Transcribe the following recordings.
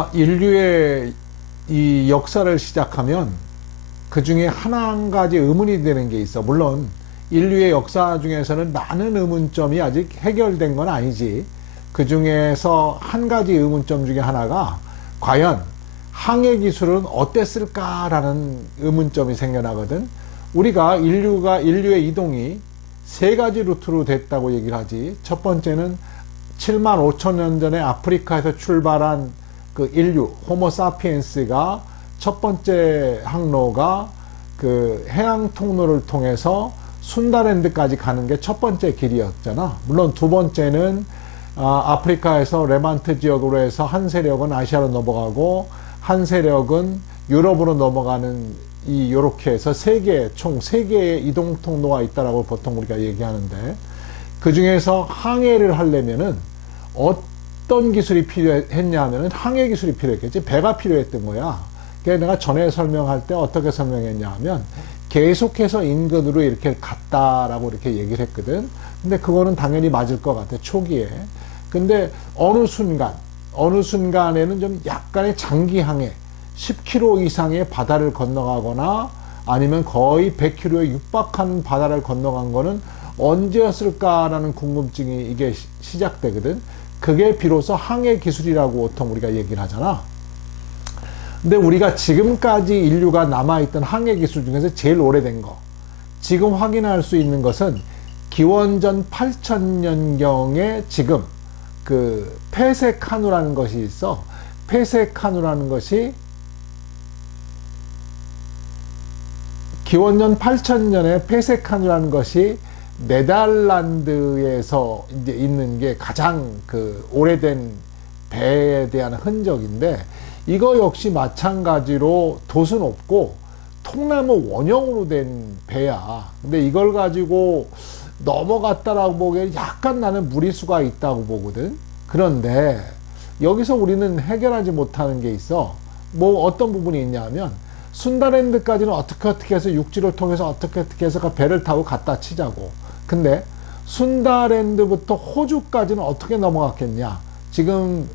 우리가 인류의 이 역사를 시작하면 그 중에 한 가지 의문이 되는 게 있어. 물론 인류의 역사 중에서는 많은 의문점이 아직 해결된 건 아니지. 그 중에서 한 가지 의문점 중에 하나가 과연 항해 기술은 어땠을까라는 의문점이 생겨나거든. 우리가 인류의 이동이 세 가지 루트로 됐다고 얘기를 하지. 첫 번째는 7만 5천 년 전에 아프리카에서 출발한 그 인류 호모사피엔스가 첫 번째 항로가 그 해양 통로를 통해서 순다랜드까지 가는 게 첫 번째 길이었잖아. 물론 두 번째는 아프리카에서 레반트 지역으로 해서 한 세력은 아시아로 넘어가고 한 세력은 유럽으로 넘어가는 요렇게 해서 총 세 개의 이동 통로가 있다라고 보통 우리가 얘기하는데, 그 중에서 항해를 하려면은 어떤 기술이 필요했냐 하면은 항해 기술이 필요했겠지. 배가 필요했던 거야. 그래서 내가 전에 설명할 때 어떻게 설명했냐 하면 계속해서 인근으로 이렇게 갔다라고 이렇게 얘기를 했거든. 근데 그거는 당연히 맞을 것 같아, 초기에. 근데 어느 순간에는 좀 약간의 장기 항해, 10km 이상의 바다를 건너가거나 아니면 거의 100km에 육박한 바다를 건너간 거는 언제였을까라는 궁금증이 이게 시작되거든. 그게 비로소 항해 기술이라고 보통 우리가 얘기를 하잖아. 근데 우리가 지금까지 인류가 남아있던 항해 기술 중에서 제일 오래된 거, 지금 확인할 수 있는 것은 기원전 8000년경에 지금 그 폐쇄카누라는 것이 있어. 폐쇄카누라는 것이 기원전 8000년에 폐쇄카누라는 것이 네덜란드에서 이제 있는 게 가장 그 오래된 배에 대한 흔적인데, 이거 역시 마찬가지로 돛은 없고 통나무 원형으로 된 배야. 근데 이걸 가지고 넘어갔다라고 보기에 약간 나는 무리수가 있다고 보거든. 그런데 여기서 우리는 해결하지 못하는 게 있어. 뭐 어떤 부분이 있냐면, 순다랜드까지는 어떻게 해서 육지를 통해서 어떻게 해서 그 배를 타고 갔다 치자고. 근데 순다랜드부터 호주까지는 어떻게 넘어갔겠냐. 지금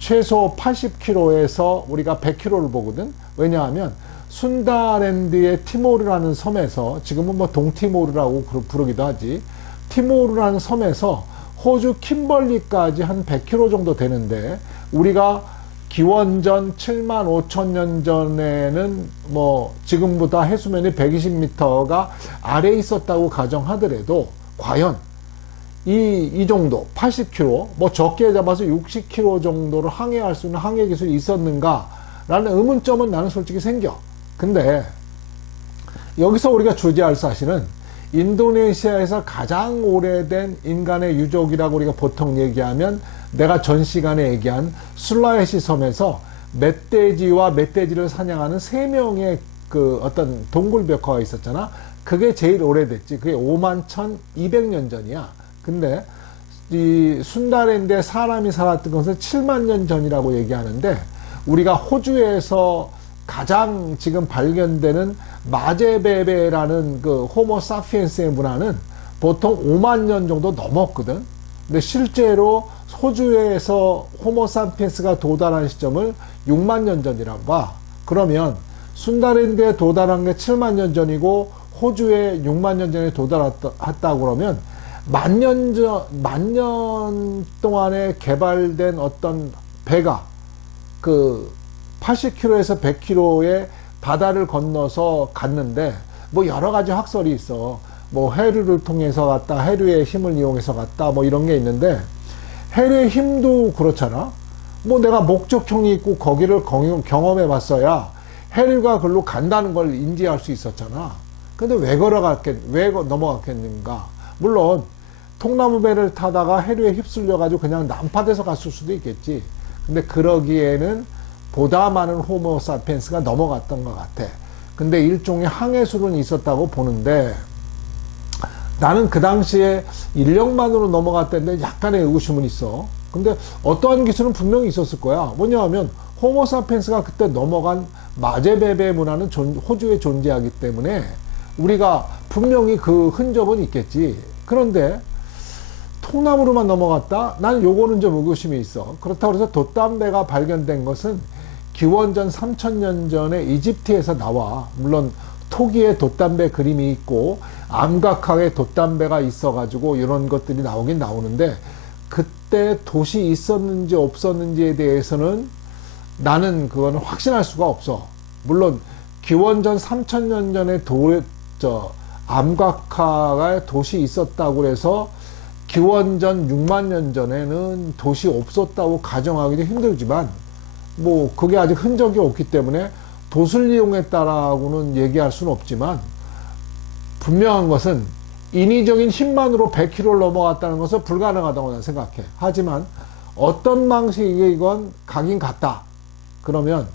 최소 80km에서 우리가 100km를 보거든. 왜냐하면 순다랜드의 티모르라는 섬에서, 지금은 뭐 동티모르라고 부르기도 하지, 티모르라는 섬에서 호주 킴벌리까지 한 100km 정도 되는데, 우리가 기원전 7만 5천 년 전에는 뭐 지금보다 해수면이 120m가 아래에 있었다고 가정하더라도 과연 이 정도 80km, 뭐 적게 잡아서 60km 정도를 항해할 수 있는 항해 기술이 있었는가 라는 의문점은 나는 솔직히 생겨. 근데 여기서 우리가 주제할 사실은 인도네시아에서 가장 오래된 인간의 유적이라고 우리가 보통 얘기하면, 내가 전 시간에 얘기한 술라웨시 섬에서 멧돼지와 멧돼지를 사냥하는 3명의 그 어떤 동굴 벽화가 있었잖아. 그게 제일 오래됐지. 그게 51,200년 전이야. 근데 이 순다랜드에 사람이 살았던 것은 7만 년 전이라고 얘기하는데, 우리가 호주에서 가장 지금 발견되는 마제베베라는 그 호모사피엔스의 문화는 보통 5만 년 정도 넘었거든. 근데 실제로 호주에서 호모사피엔스가 도달한 시점을 6만 년 전이라고 봐. 그러면 순다랜드에 도달한 게 7만 년 전이고 호주에 6만 년 전에 도달했다 그러면 만 년 동안에 개발된 어떤 배가 그 80km에서 100km의 바다를 건너서 갔는데, 뭐 여러 가지 학설이 있어. 뭐 해류를 통해서 갔다, 해류의 힘을 이용해서 갔다, 뭐 이런 게 있는데, 해류의 힘도 그렇잖아. 뭐 내가 목적형이 있고 거기를 경험해 봤어야 해류가 글로 간다는 걸 인지할 수 있었잖아. 근데 왜 넘어갔겠는가? 물론 통나무 배를 타다가 해류에 휩쓸려 가지고 그냥 난파돼서 갔을 수도 있겠지. 근데 그러기에는 보다 많은 호모사피엔스가 넘어갔던 것 같아. 근데 일종의 항해술은 있었다고 보는데, 나는 그 당시에 인력만으로 넘어갔다는데 약간의 의구심은 있어. 근데 어떠한 기술은 분명히 있었을 거야. 뭐냐 하면 호모사피엔스가 그때 넘어간 마제베베 문화는 호주에 존재하기 때문에 우리가 분명히 그 흔적은 있겠지. 그런데 통나무로만 넘어갔다? 나는 요거는 좀 의구심이 있어. 그렇다고 해서 돛담배가 발견된 것은 기원전 3000년 전에 이집트에서 나와. 물론 토기에 돛담배 그림이 있고 암각하게 돛담배가 있어가지고 이런 것들이 나오긴 나오는데, 그때 돛이 있었는지 없었는지에 대해서는 나는 그거는 확신할 수가 없어. 물론 기원전 3000년 전에 암각화가 돛이 있었다고 해서 기원전 6만 년 전에는 돛이 없었다고 가정하기도 힘들지만, 뭐 그게 아직 흔적이 없기 때문에 돛을 이용했다라고는 얘기할 수는 없지만, 분명한 것은 인위적인 힘만으로 100km를 넘어갔다는 것은 불가능하다고 나는 생각해. 하지만 어떤 방식이건 가긴 갔다. 그러면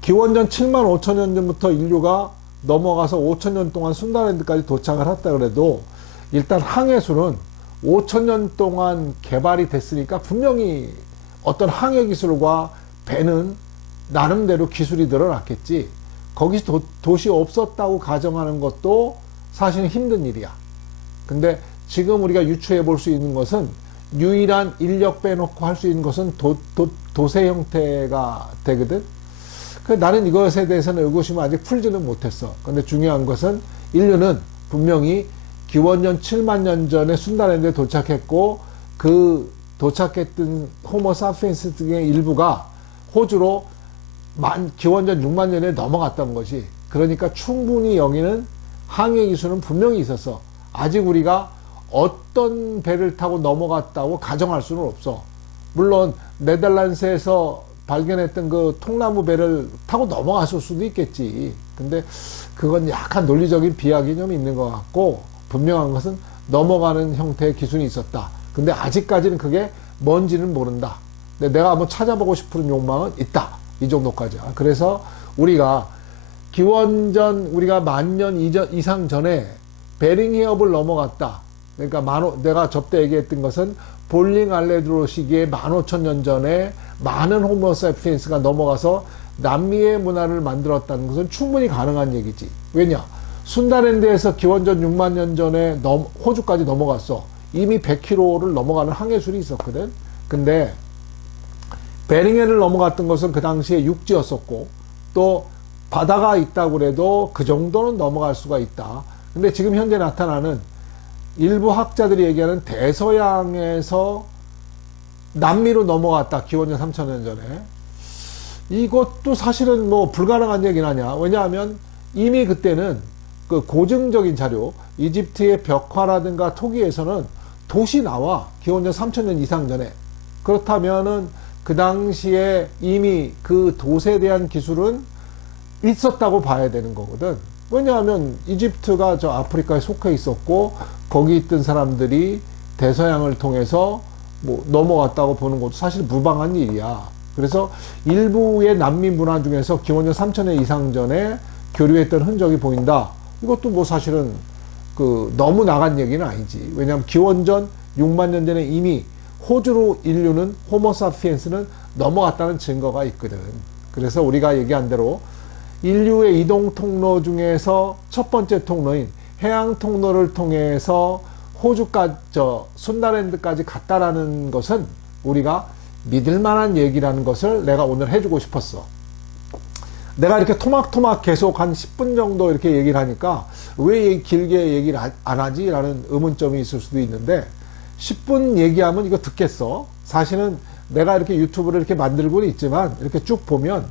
기원전 7만 5천 년 전부터 인류가 넘어가서 5천 년 동안 순다랜드까지 도착을 했다 그래도, 일단 항해술은 5천 년 동안 개발이 됐으니까 분명히 어떤 항해 기술과 배는 나름대로 기술이 늘어났겠지. 거기서 돛이 없었다고 가정하는 것도 사실은 힘든 일이야. 근데 지금 우리가 유추해 볼 수 있는 것은, 유일한 인력 빼놓고 할 수 있는 것은 돛의 형태가 되거든. 나는 이것에 대해서는 의구심을 아직 풀지는 못했어. 근데 중요한 것은 인류는 분명히 기원전 7만 년 전에 순다랜드에 도착했고, 그 도착했던 호모 사피엔스 등의 일부가 호주로 기원전 6만 년에 넘어갔던 것이, 그러니까 충분히 여기는 항해 기술은 분명히 있었어. 아직 우리가 어떤 배를 타고 넘어갔다고 가정할 수는 없어. 물론 네덜란드에서 발견했던 그 통나무 배를 타고 넘어갔을 수도 있겠지. 근데 그건 약간 논리적인 비하 개념이 있는 것 같고, 분명한 것은 넘어가는 형태의 기술이 있었다. 근데 아직까지는 그게 뭔지는 모른다. 근데 내가 한번 찾아보고 싶은 욕망은 있다. 이 정도까지야. 그래서 우리가 기원전 우리가 10,000년 이상 전에 베링 해협을 넘어갔다. 그러니까 내가 접대 얘기했던 것은 볼링 알레드로 시기에 15,000년 전에 많은 호모 사피엔스가 넘어가서 남미의 문화를 만들었다는 것은 충분히 가능한 얘기지. 왜냐? 순다랜드에서 기원전 6만 년 전에 호주까지 넘어갔어. 이미 100km를 넘어가는 항해술이 있었거든. 근데 베링해를 넘어갔던 것은 그 당시에 육지였었고, 또 바다가 있다고 해도 그 정도는 넘어갈 수가 있다. 근데 지금 현재 나타나는 일부 학자들이 얘기하는 대서양에서 남미로 넘어갔다. 기원전 3,000년 전에. 이것도 사실은 뭐 불가능한 얘기는 아니야. 왜냐하면 이미 그때는 그 고증적인 자료, 이집트의 벽화라든가 토기에서는 돛이 나와. 기원전 3,000년 이상 전에. 그렇다면은 그 당시에 이미 그 돛에 대한 기술은 있었다고 봐야 되는 거거든. 왜냐하면 이집트가 저 아프리카에 속해 있었고, 거기 있던 사람들이 대서양을 통해서 뭐 넘어갔다고 보는 것도 사실 무방한 일이야. 그래서 일부의 남미 문화 중에서 기원전 3,000년 이상 전에 교류했던 흔적이 보인다. 이것도 뭐 사실은 그 너무 나간 얘기는 아니지. 왜냐하면 기원전 6만 년 전에 이미 호주로 인류는 호모사피엔스는 넘어갔다는 증거가 있거든. 그래서 우리가 얘기한 대로 인류의 이동 통로 중에서 첫 번째 통로인 해양 통로를 통해서 호주까지 순다랜드까지 갔다라는 것은 우리가 믿을 만한 얘기라는 것을 내가 오늘 해주고 싶었어. 내가 이렇게 토막토막 계속 한 10분 정도 이렇게 얘기를 하니까 왜 길게 얘기를 안 하지? 라는 의문점이 있을 수도 있는데, 10분 얘기하면 이거 듣겠어? 사실은 내가 이렇게 유튜브를 이렇게 만들고는 있지만, 이렇게 쭉 보면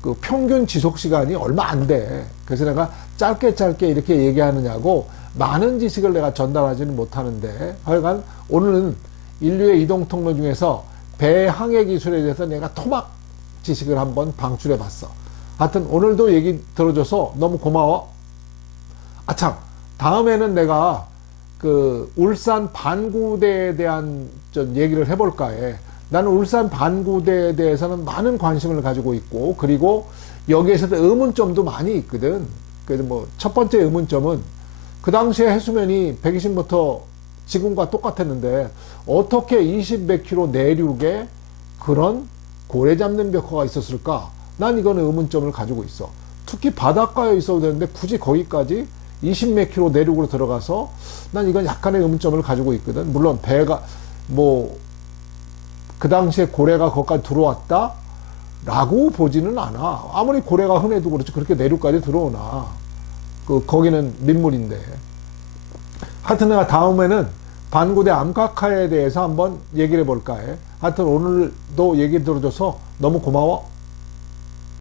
그 평균 지속 시간이 얼마 안 돼. 그래서 내가 짧게 이렇게 얘기하느냐고 많은 지식을 내가 전달하지는 못하는데, 하여간 오늘은 인류의 이동 통로 중에서 배 항해 기술에 대해서 내가 토막 지식을 한번 방출해 봤어. 하여튼 오늘도 얘기 들어줘서 너무 고마워. 아참, 다음에는 내가 그 울산 반구대에 대한 좀 얘기를 해볼까 해. 나는 울산 반구대에 대해서는 많은 관심을 가지고 있고, 그리고 여기에서도 의문점도 많이 있거든. 그래서 뭐 첫 번째 의문점은 그 당시에 해수면이 120m 지금과 똑같았는데 어떻게 20몇 킬로 내륙에 그런 고래 잡는 벽화가 있었을까? 난 이거는 의문점을 가지고 있어. 특히 바닷가에 있어도 되는데 굳이 거기까지 20 몇 킬로 내륙으로 들어가서 난 이건 약간의 의문점을 가지고 있거든. 물론 배가 뭐 그 당시에 고래가 거기까지 들어왔다 라고 보지는 않아. 아무리 고래가 흔해도 그렇지 그렇게 내륙까지 들어오나. 거기는 민물인데. 하여튼 내가 다음에는 반고대 암각화에 대해서 한번 얘기를 해볼까 해. 하여튼 오늘도 얘기 들어줘서 너무 고마워.